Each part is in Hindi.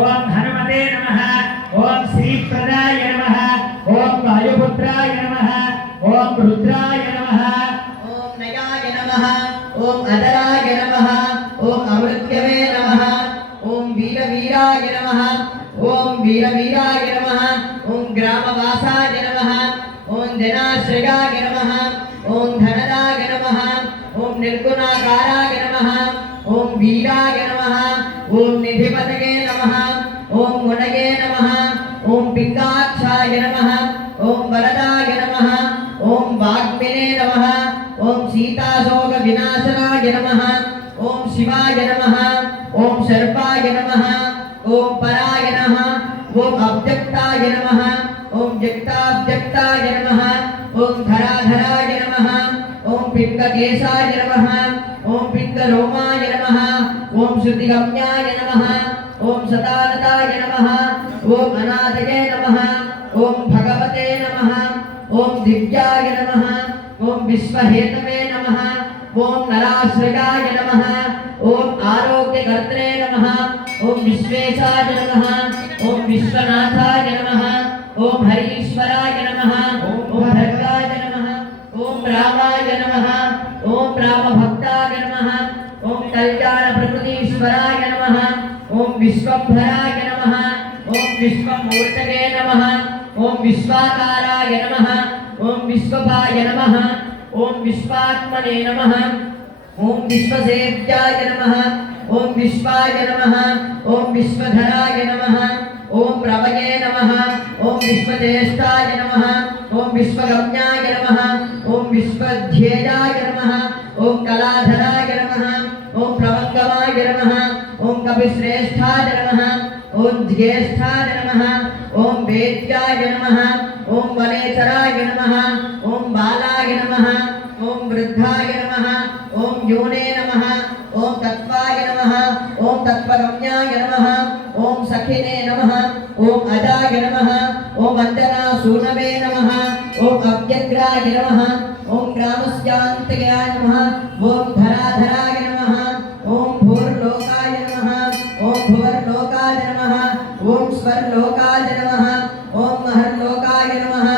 ओम हनुमते नमः ओम श्रीप्रदाय नमः ओम वायुपुत्राय नमः ओम रुद्राय नमः ओम नयाय नमः ओम अदराय नमः ओम अमृत्यवे नमः ओम वीरवीराय नमः ओम वीरवीराय नमः ओम ग्रामवासाय नमः ओम जनाश्रयाय नमः ओम धनदाय नमः ओम निर्गुणाकाराय नमः ओम वीराय नमः ओम निधिपतये नमः ओम मुनये नमः ओम पिंगाक्षाय नमः ओम वरदाय नमः ओम वाग्मिने नमः ओम सीताशोक विनाशनाय नमः ओम शिवाय नमः ओम सर्पाय नमः ओम पराय नमः ओम अव्यक्ताय नमः ओम जक्ताव्यक्ताय नमः ओम धराधराय नमः ओम पिंगकेशाय नमः ओम पिंगरोमाय नमः ओम श्रुतिगम्याय नमः ओम सदानताय नमः ओम अनादये नमः ओम भगवते नमः ओम दिव्याय नमः ओम विश्वहेतवे नमः ओम नराश्रयाय नमः ओम आरोग्यकर्त्रे नमः ओम विश्वेशाय नमः ओम विश्वनाथाय नमः ओम हरीश्वराय नमः ओम भद्राय नमः ओम रामाय नमः ओम रामभक्ताय नमः ओम कल्याण प्रकृतीश्वराय नमः ओम विश्वभराय नमः ओम विश्वमूर्तये नमः ओम विश्वाकाराय नमः ओम विश्वपाय नमः ओम विश्वात्मने नमः ओम विश्वसेव्याय नमः ओम विश्वाय नमः ओम विश्वधराय नमः ओम प्रभये नमः ओम विश्वज्येष्ठाय नमः ओम विश्वगम्याय नमः ओम विश्वध्येयाय नमः ओम कलाधराय नमः ओम प्रवंगमाय नमः ओम कविश्रेष्ठाय नमः ओम ज्येष्ठाय नमः ओम वेद्याय नमः ओम वनेचराय नमः ओम बालाय नमः ओम वृद्धाय नमः ओम योने नमः ओम तत्वाय नमः ओम तत्वगम्याय नमः ओम सखिने नमः ओम अजाय नमः ओम वंदना सूनवे नमः ओम अव्यग्राय नमः ओम ग्रामस्यान्तयाय नमः ओम धराधराय नमः ओम भूर्लोकाय नमः ओम भुवर्लोकाय नमः ओम स्वर्लोकाय नमः ओम महर्लोकाय नमः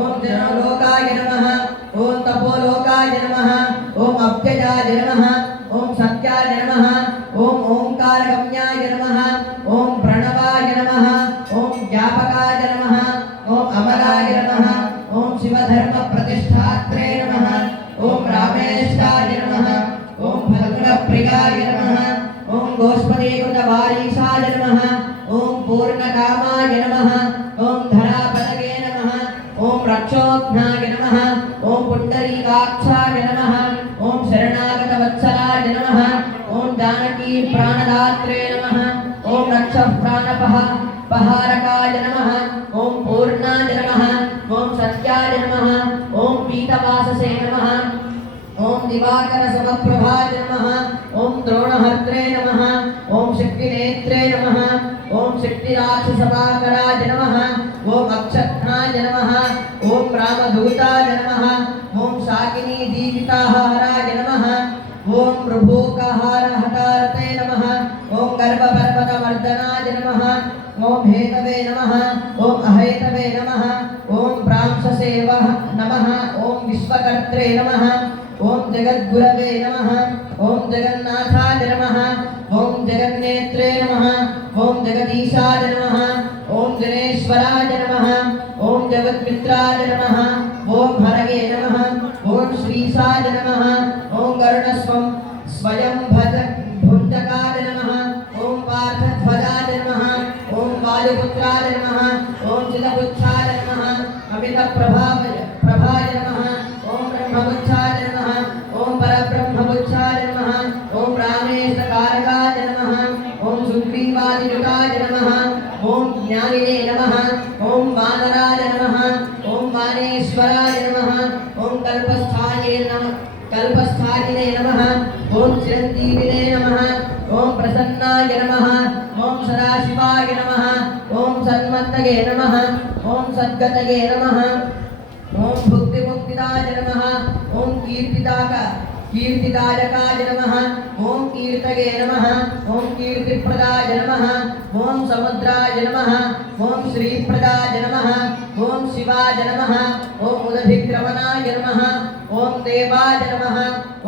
ओम जनलोकाय नमः ओम तपोलोकाय नमः ओम अव्ययाय नमः ओम सत्याय नमः ओम ओंकारगम्याय नमः ओम प्रणवाय नमः ओम व्यापकाय नमः ओम अमराय नमः ओम शिवधर्म प्रतिष्ठात्रे नमः ओम रामेशाय नमः ओम भद्रप्रियाय नमः ओम गोष्पदीकृतवारीशाय नमः ओम पूर्णकामाय नमः ओम धरापदगे नमः ओम रक्षोघ्नाय नमः ओम पुंडरीकाक्षाय नमः ओम शरणागतवत्सलाय नमः ओम जानकी प्राणदात्रे नमः ओम रक्ष प्राणपः पहारकाय नमः ओम पूर्णाय नमः ओम सत्याय नमः ओम पीतवाससे नमः ओम दिवाकर समप्रभाय नमः ओम द्रोणहर्त्रे नमः ओम शक्तिनेत्रे नमः ओम शक्तिराक्षसभाकराय नमः ओम अक्षत्नाय नमः ओम रामदूताय नमः ओम शाकिनी दीपिताहाराय नमः ओम प्रभूकहारहतारते नमः ओम गर्भपर्वतमर्दनाय नमः ओम हेतवे नमः ओम अहेतवे नमः ओम प्रांशसेव नमः ओम विश्वकर्त्रे नमः ओम जगद्गुरवे नमः ओम जगन्नाथाय नमः ओम जगन्नेत्रे नमः ओम जगदीशाय नमः ओम जनेश्वराय नमः ओम जगन्मित्राय नमः ओम हरये नमः ओम श्रीशाय नमः ओम गरुडस्वं स्वयं भुजकाय नमः ओम पार्थध्वजाय नमः ओम वायुपुत्राय नमः ओम चिदपुच्छाय नमः अमितप्रभाय नमः ओम ब्रह्मपुच्छाय नमः ओम परब्रह्मपुच्छाय नमः ओम रामेशकारकाय नमः ओम सुग्रीवादियुताय नमः ओम ज्ञानिने नमः ओम वानराय नमः ओम वानेश्वराय नमः ओम कल्पस्थायिने नमः ओम चिरंजीविने नमः ओम प्रसन्नाय नमः ओम सदाशिवाय नमः ओम सन्मत्तये नमः ओम सद्गतये नमः ओम भुक्तिमुक्तिदाय नमः ओम कीर्तिदायकाय नमः ओम कीर्तये नमः ओम कीर्तिप्रदाय नमः ओम समुद्राय नमः ओम श्रीप्रदाय नमः ओम शिवाय नमः ओम उदधिक्रमणाय नमः ओम देवाय नमः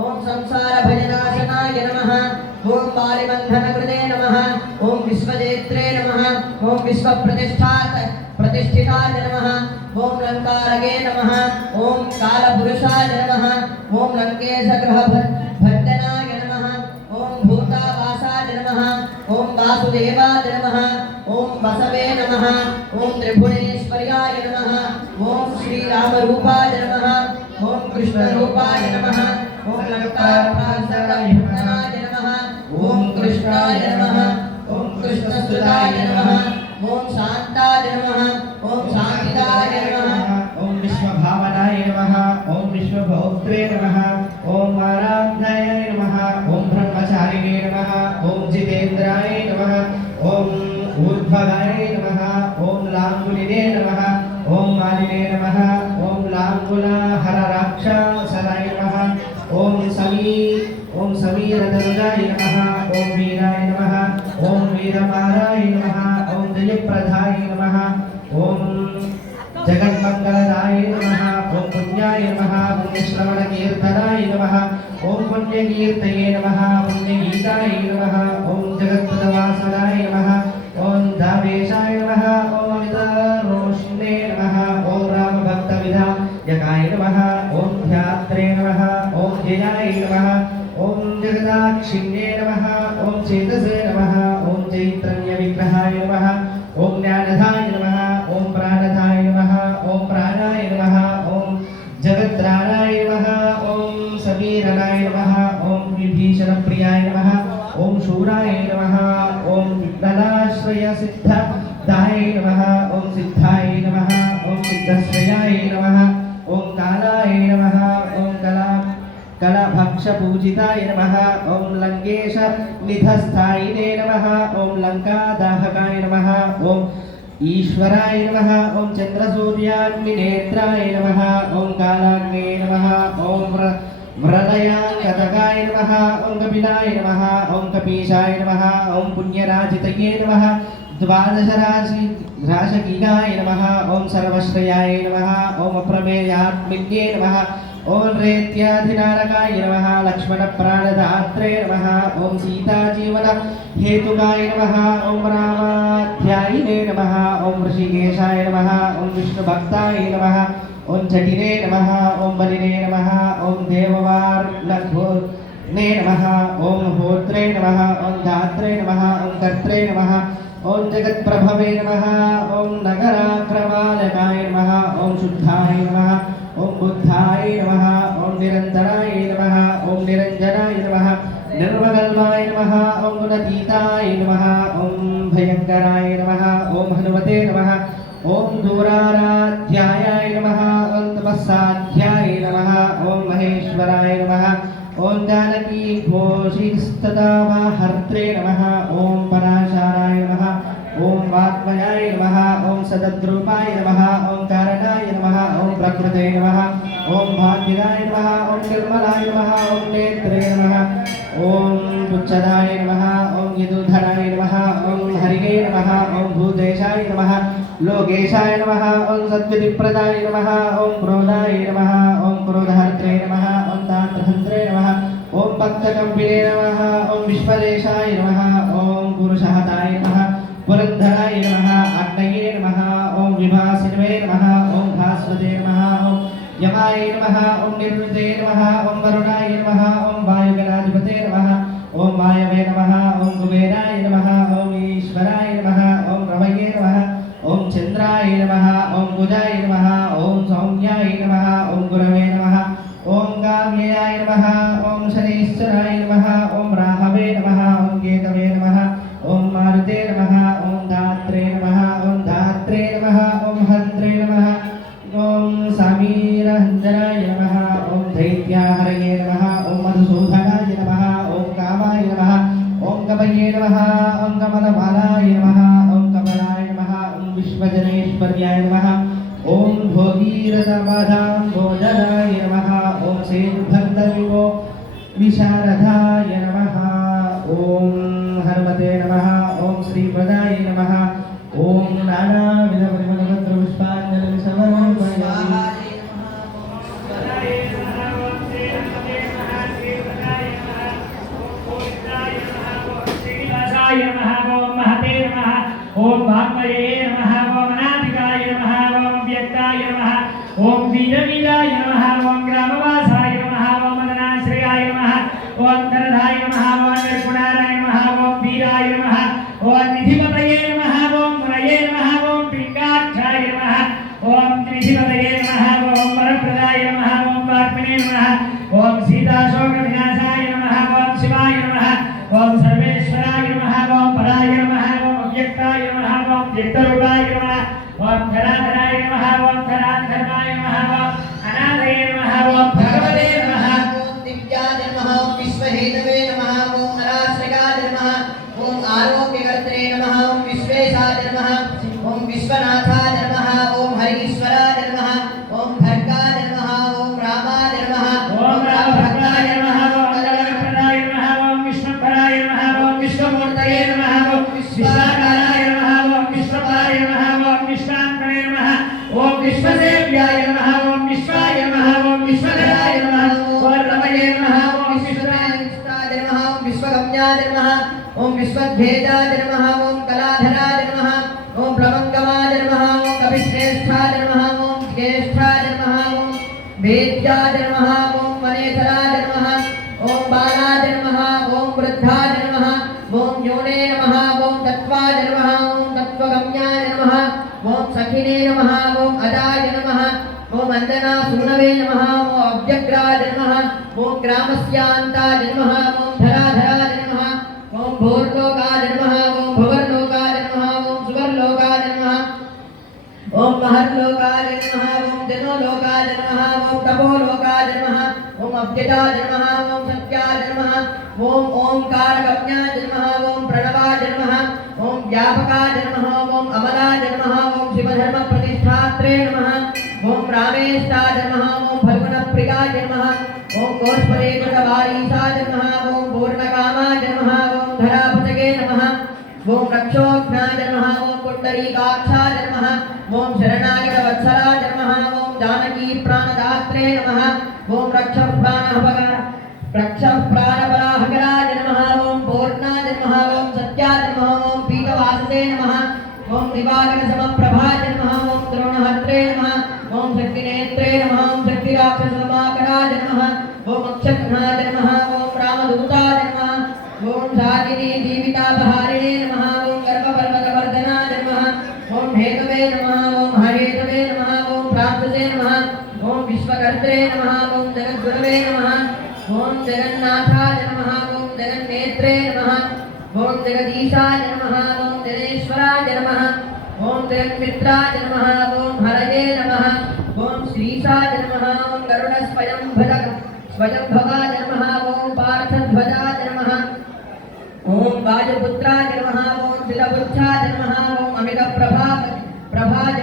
ओम संसार भयनाशनाय नमः ओम बालिबन्धनकृते नमः ओम विश्वजेत्रे नमः ओम प्रतिष्ठिताय नमः ओम लंकारगे नमः ओम कालपुरुषाय नमः ओम लंकेशगृहभञ्जनाय नमः ओम भूतावासाय नमः ओम वासुदेवाय नमः ओम बसवे नमः ओम त्रिभुवनेश्वर्याय नमः ओम श्रीरामरूपाय नमः ओम कृष्णरूपाय नमः ओम लंकाप्रान्तनाय नमः ओम कृष्णाय नमः ओम कृष्णस्तुताय नमः ओम शांताय नमः ओम शांतिदाय नमः ओम विश्वभावनाय नमः ओम विश्वभोक्त्रे नमः ओम आराध्याय नमः ओम ब्रह्मचारिणे नमः ओम जितेन्द्राय नमः ओम ऊर्ध्वगाय नमः ओम लांगुलिने नमः ओम मालिने नमः ओम लांगुलहरराक्षसनाय नमः ओम समीरदुर्गाय नमः ओम वीराय नमः ओम वीरमाराय नमः ओम जयप्रदाय नमः ओम जगन्मंगलदाय नमः ओम पुण्याय नमः पुण्यश्रवणकीर्तनाय नमः ओम पुण्यकीर्तये नमः पुण्यगीताय नमः ओम जगत्पदवासनाय नमः ओम दावेशाय नमः ओम अमितरोषिणे नमः ओम रामभक्तविधायकाय नमः ओम ध्यात्रे नमः ओम जयाय नमः ओम जगदाक्षिण्ये नमः ओम चेतसे नमः ओम चैत्रन्यविग्रहाय नमः ओम ज्ञानधाय नमः ओम प्राणधाय नमः ओम प्राणाय नमः ओम जगत्राणाय नमः ओम समीरनाय नमः ओम विभीषणप्रियाय नमः ओम शूराय नमः ओम विठ्ठलाश्रयसिद्धदाय नमः ओम सिद्धाय नमः ओम सिद्धश्रयाय नमः ओम कालाय नमः ओम कलाभक्षपूजिताय नमः ओम लंकेश निधस्थायिने नमः ओम लंकादाहकाय नमः ओम ईश्वराय नमः ओम चन्द्रसूर्याग्निनेत्राय नमः ओम कालाग्ने नमः ओम व्रलयाङ्गतकाय नमः ओम कपिलाय नमः ओम कपीशाय नमः ओम पुण्यराजितये नमः द्वादशराशिराशकीगाय नमः ओम सर्वश्रेयाय नमः ओम अप्रमेयात्मिन्ये नमः ओम रेत्याधिनारकाय नमः लक्ष्मणप्राणदात्रे नमः ओम सीताजीवन हेतुकाय नमः ओम रामाध्यायिने नमः ओम ऋषिकेशाय नमः ओम विष्णुभक्ताय नमः ओम जटिने नमः ओम बलिने नमः ओम देववार्लघुने नमः ओम होत्रे नमः ओम धात्रे नमः ओम कर्त्रे नमः ओम जगत्प्रभवे नमः ओम नगराग्रपालकाय नमः ओम शुद्धाय नमः ओम बुद्धाय नमः ओम निरंतराय नमः ओम निरंजनाय नमः निर्मगल्भाय नमः ओम गुणातीताय नमः ओम भयंकराय नमः ओम हनुमते नमः ओम दूराराध्याय नमः ओम तपस्साध्याय नमः ओम महेश्वराय नमः ओम जानकी घोषिस्तदाहर्त्रे नमः ओम पराशाराय नमः ओम वाग्मयाय नमः ओम सदद्रूपाय नमः ओम कारणाय नमः ओम प्रकृते नमः ओम भाग्यदाय नमः ओम निर्मलाय नमः ओम नेत्रे नमः ओम पुच्छदाय नमः ओम यदुधराय नमः ओम हरिगे नमः ओम भूतेशाय नमः लोकेशाय नमः ओम सद्गतिप्रदाय नमः ओम क्रोधाय नमः ओम क्रोधहर्त्रे नमः ओम तान्त्रहन्त्रे नमः ओम भक्तकम्पिने नमः ओम विश्वदेशाय नमः ओम पुरुषहताय नमः पुरंधराय नमः अग्नये नमः ओम विभासिन्वे नमः ओम भास्वते नमः ओम यमाय नमः ओम निरुते नमः ओम वरुणाय नमः ओम वायुगणाधिपते नमः ओम वायवे नमः ओम कुबेराय नमः ओम ईश्वराय नमः ओम रवये नमः ओम चंद्राय नमः ओम कुजाय नमः ओम सौम्याय नमः ओम गुरवे नमः ओम काम्याय नमः ओम शनीश्वराय नमः ओम राहवे नमः ओम केतवे नमः ओम मारुते नमः ओम धात्रे नमः ओम धात्रे नमः ओम हन्त्रे नमः ओम समीरहञ्जनाय नमः ओम दैत्याहरये नमः ओम मधुसूदनाय नमः ओम कामाय नमः ओम कपये नमः ओम कमलमालाय नमः ओम कमलाय नमः ओम विश्वजनेश्वर्याय नमः ओम भोगीरथमधां भोजनाय नमः ओम सेतुधर्मविभो विशारदाय नमः ओम हनुमते नमः ओम श्रीपदाय नमः ओम नानाविध परिमलपत्र पुष्पाञ्जलिं समर्पयामि ओम भागवये नमः ओम अनादिकाय नमः ओम व्यक्ताय नमः ओम वीरवीराय नमः ओम ग्रामवासाय नमः ओम मदनाश्रयाय नमः ओम धनधाय नमः ओम निर्गुणाराय नमः ओम वीराय नमः ओम निधिपतये नमः ओम मुनये नमः ओम पिङ्गाक्षाय नमः ओम निधिपतये नमः ओम वरप्रदाय नमः ओम वाग्मिने नमः ओम सीताशोकविनाशाय नमः ओम शिवाय नमः ओम सर्वेश्वराय नमः ओम पराय नमः ओम अव्यक्ताय नमः ओम व्यक्तरूपाय नमः ओम धराधराय नमः ओम धराधर्माय नमः ओम अनादये नमः ओम भगवते नमः ओम दिव्याय नमः ओम विश्वहेतवे नमः ओम नराश्रयाय नमः ओम आरोग्यकर्त्रे नमः ओम विश्वेशाय नमः ओम विश्वनाथाय नमः ओम हरीश्वराय नमः ओम भर्गाय नमः ओम रामाय नमः ओम रामभद्राय नमः ओम जगन्नाथाय नमः ओम विष्णुभराय नमः ओम विश्वमूर्तये नमः ओम विश्वाकाराय नमः ओम विश्वपाय नमः ओम विश्वात्मने नमः ओम विश्वसेव्याय नमः ओम विश्वाय नमः ओम विश्वधराय नमः ओम रमये नमः ओम विश्वराय विश्वाय नमः ओम विश्वगम्याय नमः ओम विश्वभेदाय नमः ओम कलाधराय नमः ओम प्रमङ्गमाय नमः ओम कविश्रेष्ठाय नमः ओम ज्येष्ठाय नमः ओम वेद्याय नमः ओम वनेतराय नमः ओम बालाय नमः ओम वृद्धाय नमः ओम योने नमः ओम तत्त्वाय नमः ओम तत्त्वगम्याय नमः ओम सखिने नमः ओम अदाय नमः ओम अंजना सूनवे नमः ओम अव्यग्राय नमः ओम ग्रामस्यान्ताय नमः ओम धराधराय नमः ओम भोर्लोकाय नमः ओम भुवर्लोकाय नमः ओम सुवर्लोकाय नमः ओम महर्लोकाय नमः ओम जनोलोकाय नमः ओम तपोलोकाय नमः ओम अव्ययाय नमः ओम सत्याय नमः ओम ओंकारगम्याय नमः ओम प्रणवाय नमः ओम व्यापकाय नमः ओम अमलाय नमः ओम शिवधर्मप्रतिष्ठात्रे नमः ओम रामेशाय नमः ओम फल्गुणप्रियाय नमः ओम गोष्पदेकृतवारीशाय नमः ओम पूर्णकामाय नमः ओम धरापतये नमः ओम रक्षोघ्नाय नमः ओम पुण्डरीकाक्षाय नमः ओम शरणागतवत्सलाय नमः ओम जानकी प्राणदात्रे नमः ओम रक्षप्राणपराहकराय नमः ओम पूर्णाय नमः ओम सत्याय नमः ओम पीतवासने नमः ओम दिवाकरसमप्रभाय नमः ओम द्रोणहर्त्रे नमः ओम शक्तिनेत्रे नमः ओम शक्तिराक्षसमाकराय नमः ओम अक्षघ्नाय नमः ओम रामदूताय नमः ओम सागिनी जीवितापहारिणे नमः ओम गर्भपर्वतवर्धनाय नमः ओम हेतवे नमः ओम हरेतवे नमः ओम प्राप्तसे नमः ओम विश्वकर्त्रे नमः ओम जगद्गुरवे नमः ओम जगन्नाथाय नमः ओम जगन्नेत्रे नमः ओम जगदीशाय नमः ओम जनेश्वराय नमः ओम जगन्मित्राय नमः ओम हरये नमः ओम श्रीशाय नमः ओम गरुडस्वयंभवाय नमः ओम पार्थध्वजाय नमः ओम वायुपुत्राय नमः ओम शिलपुच्छाय नमः ओम अमितप्रभाय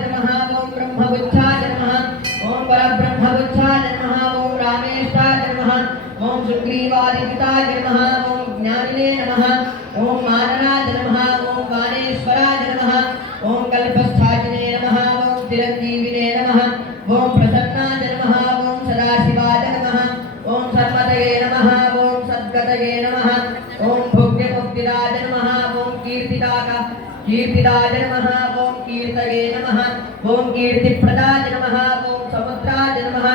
नमः ओम ब्रह्मपुच्छाय नमः ओम परब्रह्मपुच्छाय नमः ओम रामेशाय नमः ओम सुग्रीवादिताय नमः ओम ज्ञानिने नमः ओम माननाय नमः ओम वाणेश्वराय नमः ओम कल्पस्थायिने नमः ओम चिरञ्जीविने नमः ओम प्रसन्नाय नमः ओम सदाशिवाय नमः ओम सर्वतये नमः ओम सद्गतये नमः ओम भोग्यमुक्तिदाय नमः ओम कीर्तिदाय नमः ओम कीर्तये नमः ओम कीर्तिप्रदाय नमः ओम समुद्राय नमः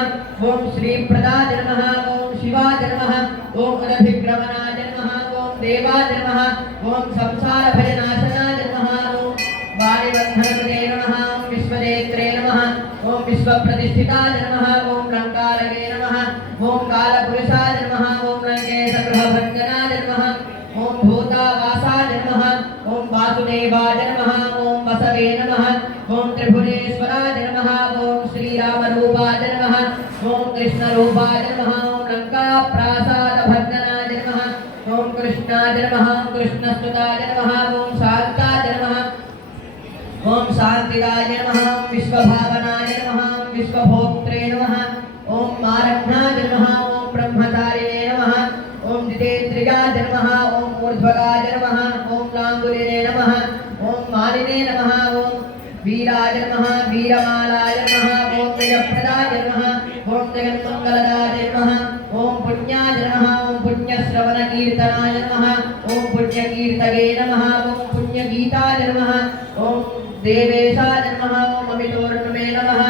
ओम श्रीप्रदाय नमः ओम शिवाय नमः ओम उदभिग्रमणाय नमः ओम देवाय नमः ओम संसारभयनाशनाय नमः ओम वारिबन्धनकृते नमः ओम विश्वनेत्रे नमः ओम विश्वप्रतिष्ठिताय नमः ओम लङ्कारये नमः ओम कालपुरुषाय नमः ओम लङ्केशगृहभञ्जनाय नमः ओम भूतावासाय नमः ओम वासुदेवाय नमः ओम वसवे नमः ओम त्रिभुवनेश्वराय नमः ओम श्रीरामरूपाय नमः ओम कृष्णरूपाय नमः ओम लङ्काप्रासादभञ्जनाय नमः ओम कृष्णाय नमः ओम कृष्णस्तुताय नमः ओम शान्ताय नमः ओम शान्तिदाय नमः ओम विश्वभावनाय नमः ओम विश्वभोक्त्रे नमः ओम मारघ्नाय नमः ओम ब्रह्मचारिणे नमः ओम जितेन्द्रियाय नमः ओम ऊर्ध्वगाय नमः ओम लाङ्गुलिने नमः वीराय नमः वीरमालाय नमः ओम जयप्रदाय नमः ओम जगन्मंगलदाय नमः ओम पुण्याय नमः ओम पुण्यश्रवणकीर्तनाय नमः ओम पुण्यकीर्तये नमः ओम पुण्यगीताय नमः ओम देवेशाय नमः ओम अमितोर्णमे नमः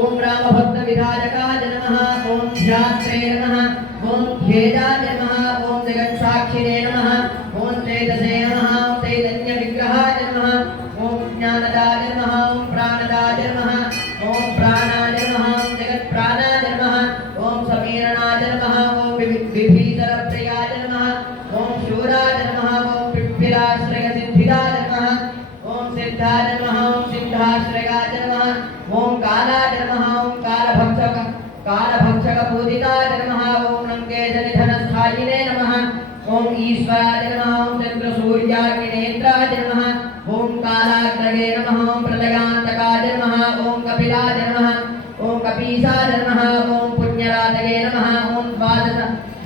ओम रामभक्तविधायकाय नमः ओम ध्यात्रे नमः ओम ध्येयाय नमः ओम जगत्साक्षिणे नमः ओम तेजसे नमः ओम चैतन्यविग्रहाय नमः ओम ज्ञानदाय नमः ओम प्राणदाय नमः ओम प्राणाय नमः ओम जगत्प्राणाय नमः ओम समीरणाय नमः ओम विभीषणप्रियाय नमः ओम शूराय नमः ओम पिप्पिलाश्रयसिद्धिदाय नमः ओम सिद्धाय नमः ओम सिद्धाश्रयाय नमः ओम कालाय नमः ओम कालभक्षकपूजिताय नमः ओम लङ्केशनिधनस्थायिने नमः ओम ईश्वराय नमः ओम चन्द्रसूर्याग्निनेत्राय नमः ओम कालाग्रगे नमः ओम प्रलयान्तकाय नमः ओम कपिलाय नमः ओम कपीशाय नमः ओम पुण्यरातये नमः ओम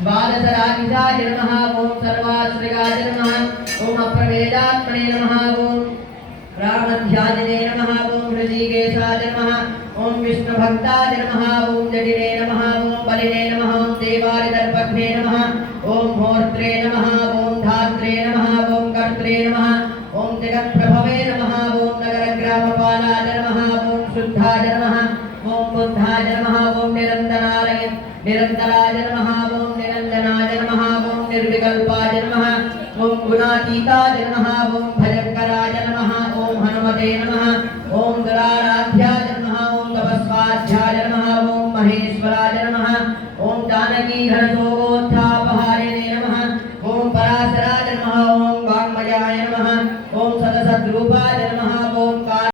द्वादशराजिताय नमः ओम सर्वाश्रयाय नमः ओम अप्रमेयात्मने नमः ओम रामध्यानिने नमः ओम ऋषिकेशाय नमः ओम विष्णुभक्ताय नमः ओम जडिने नमः ओम बलिने नमः ओम देवारिदर्पघ्ने नमः ओम मूर्त्रे नमः ओम धात्रे नमः ओम कर्त्रे नमः ओम जगत्प्रभवे नमः ओम नगरग्रामपालाय नमः ओम शुद्धाय नमः ओम बुद्धाय नमः ओम निरन्तराय नमः ओम निरञ्जनाय नमः ओम निर्विकल्पाय नमः ओम गुणातीताय नमः ओम भयंकराय नमः ओम हनुमते नमः ओम दुराराध्याय नमः ओम तपस्वाध्याय नमः ओम महेश्वराय नमः ओम जानकी घनसोगोत्थापहारिणे नमः ओम पराशराय नमः ओम वाङ्मयाय नमः ओम सदसद्रूपाय नमः